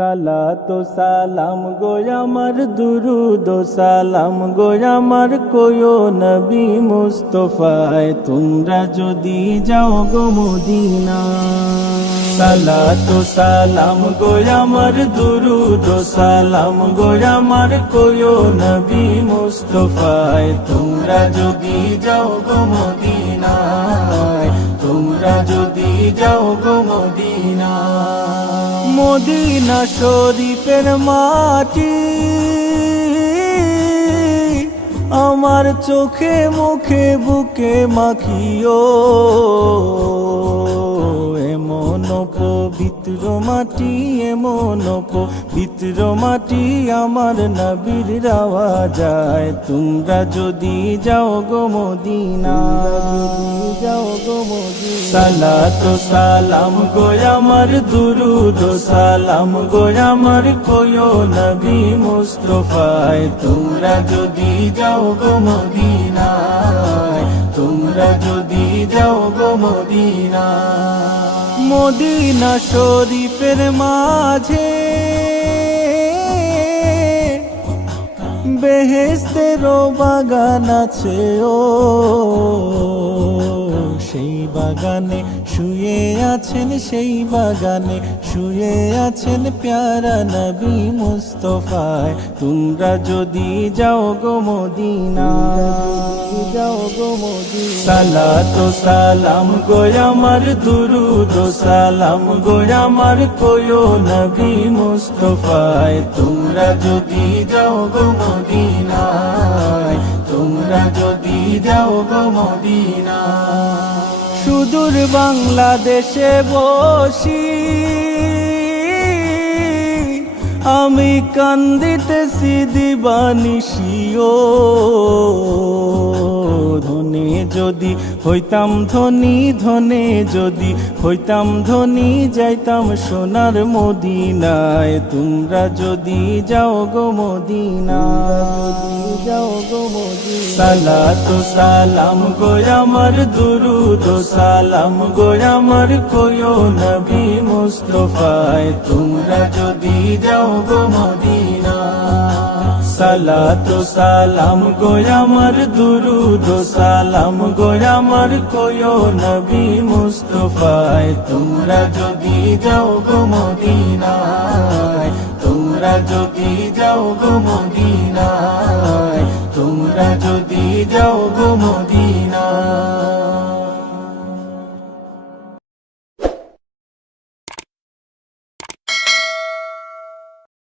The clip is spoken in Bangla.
সালাতু সালাম গো আমার দুরুদ ও সালাম গো আমার কোয়ো নবী মুস্তাফায় তোমরা যদি যাও গো মদিনা। সালাতু সালাম গো আমার দুরুদ ও সালাম গো আমার কোয়ো নবী মুস্তাফায় তোমরা যদি যাও গো মদিনায়, তোমরা যদি যাও গো মদিনা। মদিনা শরীফের মাটি আমার চোখে মুখে বুকে মাখিও, এমন পবিত্র মাটি, এমন পবিত্র মাটি আমার নবীর রাওয়া যায় তোমরা যদি যাও গো মদিনা, যাও গো মদিনা। সালাতু সালাম গো আমার দুরুদ ও সালাম গো আমার কোয়ো নবী মুস্তাফায় তোমরা যদি যাও গো মদিনায়, তোমরা যদি যাও গো মদিনা। মদিনা শরীফের মাঝে বেহেশতেরও বাগান আছে ও, সেই বাগানে শুয়ে আছেন, সেই বাগানে শুয়ে আছেন প্যারা নবী মুস্তাফায় তোমরা যদি যাও গো মদিনা, যাও গো মদিনা। সালাতু সালাম গো আমার দুরুদ ও সালাম গো আমার কোয়ো নবী মুস্তাফায় তোমরা যদি যাও গো মদিনায়, তোমরা যদি যাও গো মদিনা। সুদূর বাংলাদেশে বসি আমি কান্দিতেছি দিবানিশিও, ধনে যদি হইতাম ধনী, ধনে যদি হইতাম ধনী যাইতাম সোনার মদিনায় তোমরা যদি যাও গো মদিনা, যাও গো মদিনা। সালাতু সালাম গো আমার দুরুদ ও সালাম গো আমার কোয়ো নবী মুস্তাফায় তোমরা যদি যাও গো মদিনা। সালাতু সালাম গো আমার দুরুদ ও সালাম গো আমার কোয়ো নবী মুস্তাফায় তোমরা যদি যাও গো মদিনায়, তোমরা যদি যাও গো মদিনায়, তোমরা যদি যাও গো মদিনায়।